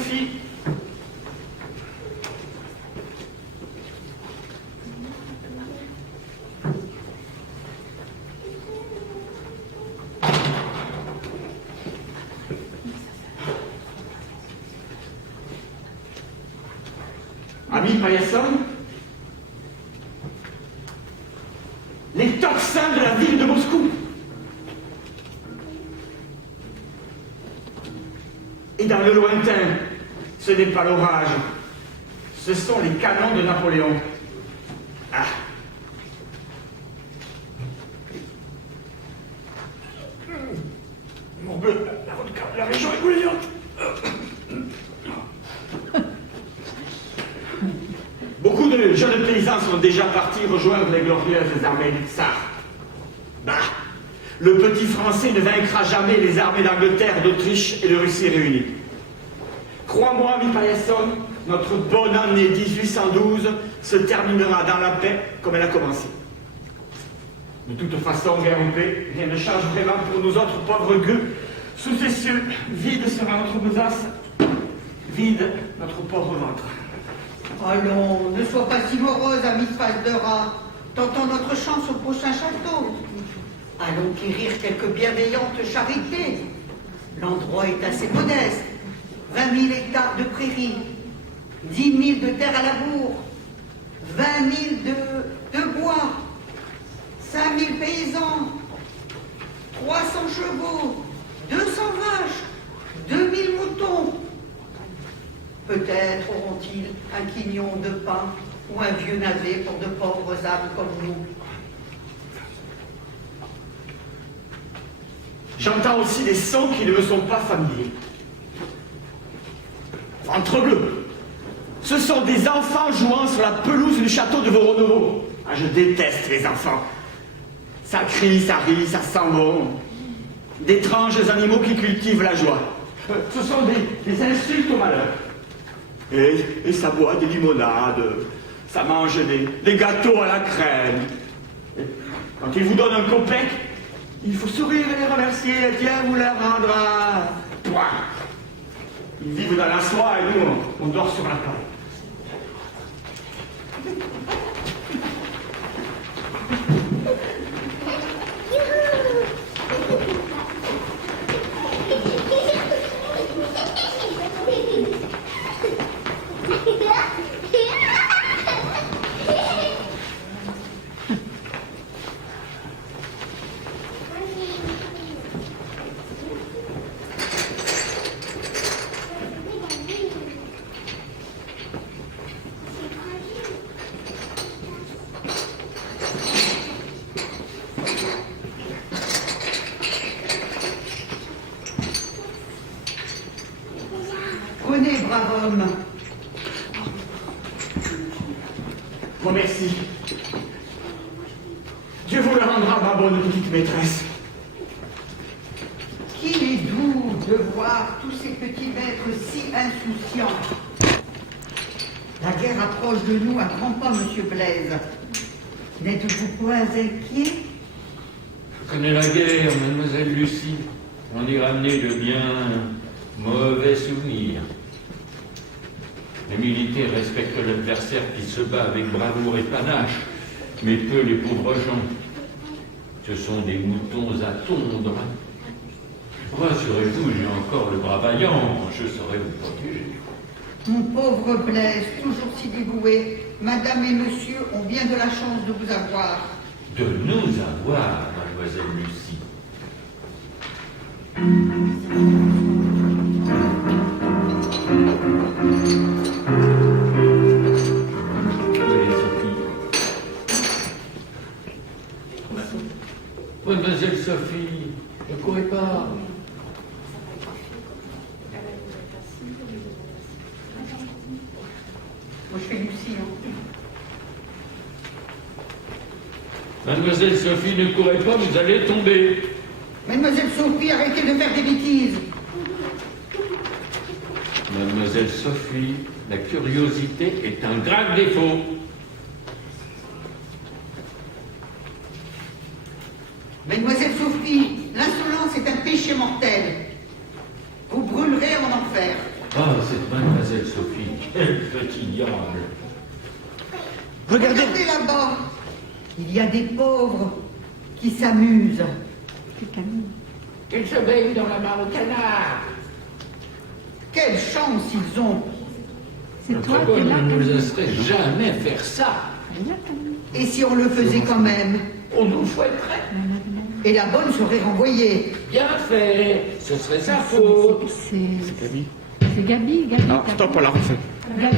Sophie. Ami Paillasson, les tocsins de la ville de Moscou. Et dans le lointain, ce n'est pas l'orage, ce sont les canons de Napoléon. Ah. Mon bleu, la vodka, la région est bouillante. Beaucoup de jeunes paysans sont déjà partis rejoindre les glorieuses armées du tsar. Bah, le petit français ne vaincra jamais les armées d'Angleterre, d'Autriche et de Russie réunies. Crois-moi, ami Paillasson, notre bonne année 1812 se terminera dans la paix comme elle a commencé. De toute façon, guerre ou paix, rien ne change vraiment pour nous autres pauvres gueux. Sous ces cieux, vide sera notre besace, vide notre pauvre ventre. Allons, ne sois pas si morose, ami face de rat. Tentons notre chance au prochain château. Allons quérir quelques bienveillantes charités. L'endroit est assez modeste. 20 000 hectares de prairies, 10 000 de terre à labour, 20 000 de bois, 5 000 paysans, 300 chevaux, 200 vaches, 2 000 moutons. Peut-être auront-ils un quignon de pain ou un vieux navet pour de pauvres âmes comme nous. J'entends aussi des sons qui ne me sont pas familiers. Ventrebleu, ce sont des enfants jouant sur la pelouse du château de Voronovo. Ah, je déteste les enfants. Ça crie, ça rit, ça sent bon. D'étranges animaux qui cultivent la joie. Ce sont des insultes au malheur. Et ça boit des limonades, ça mange des gâteaux à la crème. Et quand ils vous donnent un copec, il faut sourire et les remercier. Tiens, vous leur rendra. Pouah. Ils vivent dans la soie et nous, on dort sur la paille. Prenez, brave homme. Remercie. Dieu vous le rendra, ma bonne petite maîtresse. Qu'il est doux de voir tous ces petits maîtres si insouciants. La guerre approche de nous à grands pas, monsieur Blaise. N'êtes-vous pas inquiet? Je connais la guerre, mademoiselle Lucie. On y ramenait de bien mauvais souvenirs. Les militaires respectent l'adversaire qui se bat avec bravoure et panache, mais peu les pauvres gens. Ce sont des moutons à tondre. Rassurez-vous, j'ai encore le bras vaillant, je saurai vous protéger. Mon pauvre Blaise, toujours si dévoué, madame et monsieur ont bien de la chance de vous avoir. De nous avoir, mademoiselle Lucie. Mademoiselle Sophie, ne courez pas. Moi, je fais Lucie, hein. Mademoiselle Sophie, ne courez pas, vous allez tomber. Mademoiselle Sophie, arrêtez de faire des bêtises. Mademoiselle Sophie, la curiosité est un grave défaut. Mademoiselle Sophie, l'insolence est un péché mortel. Vous brûlerez en enfer. Ah, cette quel petit diable. Regardez. Regardez là-bas. Il y a des pauvres qui s'amusent. Qu'ils se baignent dans la mare au canard. Quelle chance ils ont. C'est Notre toi qui es bonne là, ne nous Camille. laisserait jamais faire ça. Là, Camille. Et si on le faisait quand même? On nous fouetterait. Et la bonne serait renvoyée. Bien fait. Ce serait sa faute. C'est Gabi. Gabi. Non, stop, on la refait. Gabi.